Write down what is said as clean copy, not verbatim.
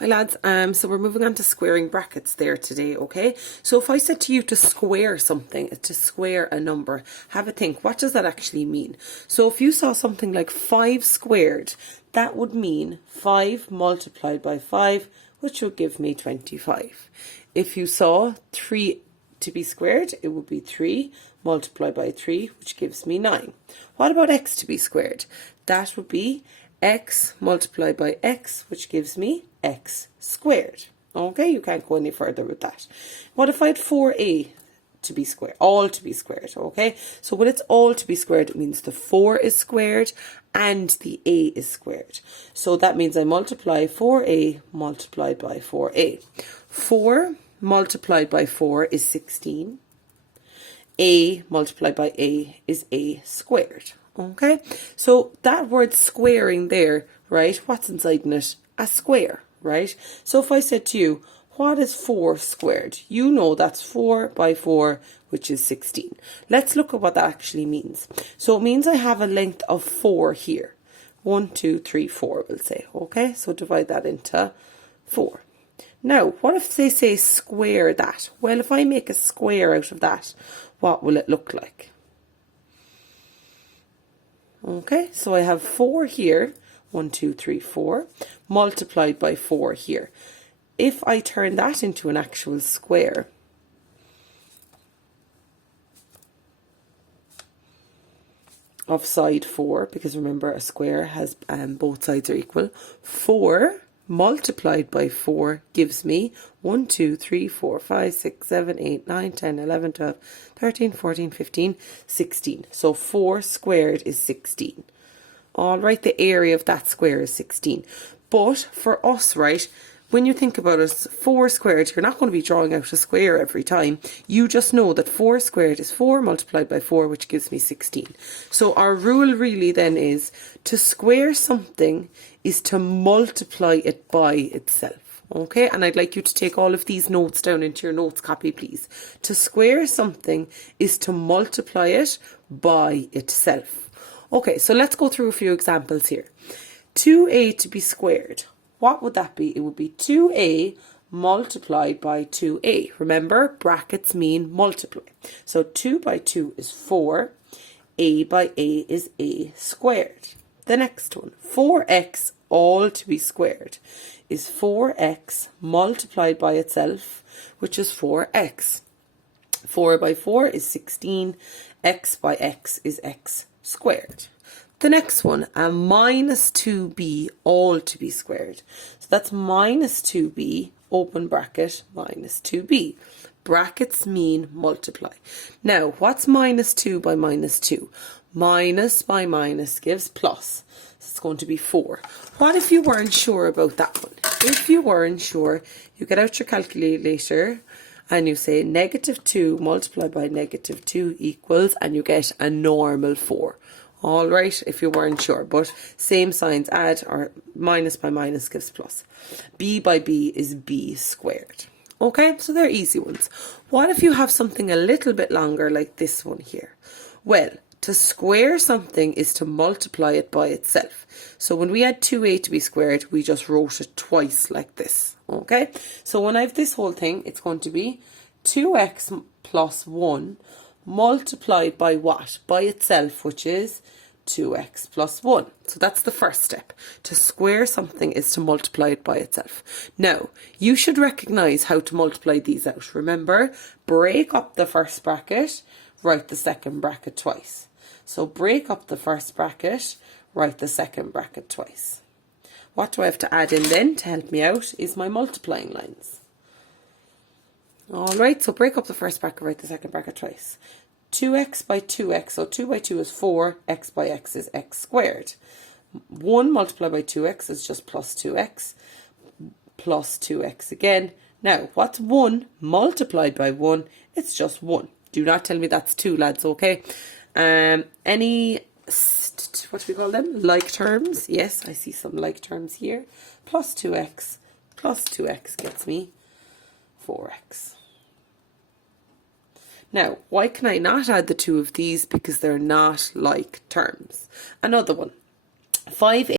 Hi lads, so we're moving on to squaring brackets there today, okay? So if I said to you to square something, to square a number, have a think, what does that actually mean? So if you saw something like 5 squared, that would mean 5 multiplied by 5, which would give me 25. If you saw 3 to be squared, it would be 3 multiplied by 3, which gives me 9. What about x to be squared? That would be x multiplied by x, which gives me x squared. Okay, you can't go any further with that. What if I had 4a to be squared, all to be squared? Okay, so when it's all to be squared, it means the 4 is squared and the a is squared. So that means I multiply 4a multiplied by 4a. 4 multiplied by 4 is 16. A multiplied by a is a squared. Okay, so that word squaring there, right, what's inside in it? A square, right? So if I said to you, what is 4 squared? You know that's 4 by 4, which is 16. Let's look at what that actually means. So it means I have a length of 4 here. 1, 2, 3, 4, we'll say. Okay, so divide that into 4. Now, what if they say square that? Well, if I make a square out of that, what will it look like? Okay, so I have 4 here, 1, 2, 3, 4, multiplied by 4 here. If I turn that into an actual square, of side 4, because remember a square has both sides are equal, 4 multiplied by 4 gives me 1, 2, 3, 4, 5, 6, 7, 8, 9, 10, 11, 12, 13, 14, 15, 16. So 4 squared is 16. All right, the area of that square is 16. But for us, right, when you think about it, 4 squared, you're not going to be drawing out a square every time. You just know that 4 squared is 4 multiplied by 4, which gives me 16. So our rule really then is to square something is to multiply it by itself. Okay, and I'd like you to take all of these notes down into your notes copy, please. To square something is to multiply it by itself. Okay, so let's go through a few examples here. 2a to be squared. What would that be? It would be 2a multiplied by 2a. Remember, brackets mean multiply. So 2 by 2 is 4. A by a is a squared. The next one, 4x all to be squared, is 4x multiplied by itself, which is 4x. 4 by 4 is 16. X by x is x squared. The next one, a minus 2b all to be squared. So that's minus 2b, open bracket, minus 2b. Brackets mean multiply. Now, what's minus 2 by minus 2? Minus by minus gives plus. So it's going to be 4. What if you weren't sure about that one? If you weren't sure, you get out your calculator and you say negative 2 multiplied by negative 2 equals, and you get a normal 4. All right, if you weren't sure, but same signs, add, or minus by minus gives plus. B by b is b squared. Okay, so they're easy ones. What if you have something a little bit longer like this one here? Well, to square something is to multiply it by itself. So when we had 2a to be squared, we just wrote it twice like this. Okay, so when I have this whole thing, it's going to be 2x plus 1 multiplied by what? By itself, which is 2x plus 1. So that's the first step. To square something is to multiply it by itself. Now, you should recognize how to multiply these out. Remember, break up the first bracket, write the second bracket twice. So break up the first bracket, write the second bracket twice. What do I have to add in then to help me out is my multiplying lines. Alright, so break up the first bracket, write the second bracket twice. 2x by 2x, so 2 by 2 is 4, x by x is x squared. 1 multiplied by 2x is just plus 2x, plus 2x again. Now, what's 1 multiplied by 1? It's just 1. Do not tell me that's 2, lads, okay? Any, what do we call them? Like terms? Yes, I see some like terms here. Plus 2x gets me 4x. Now, why can I not add the two of these? Because they're not like terms. Another one, 5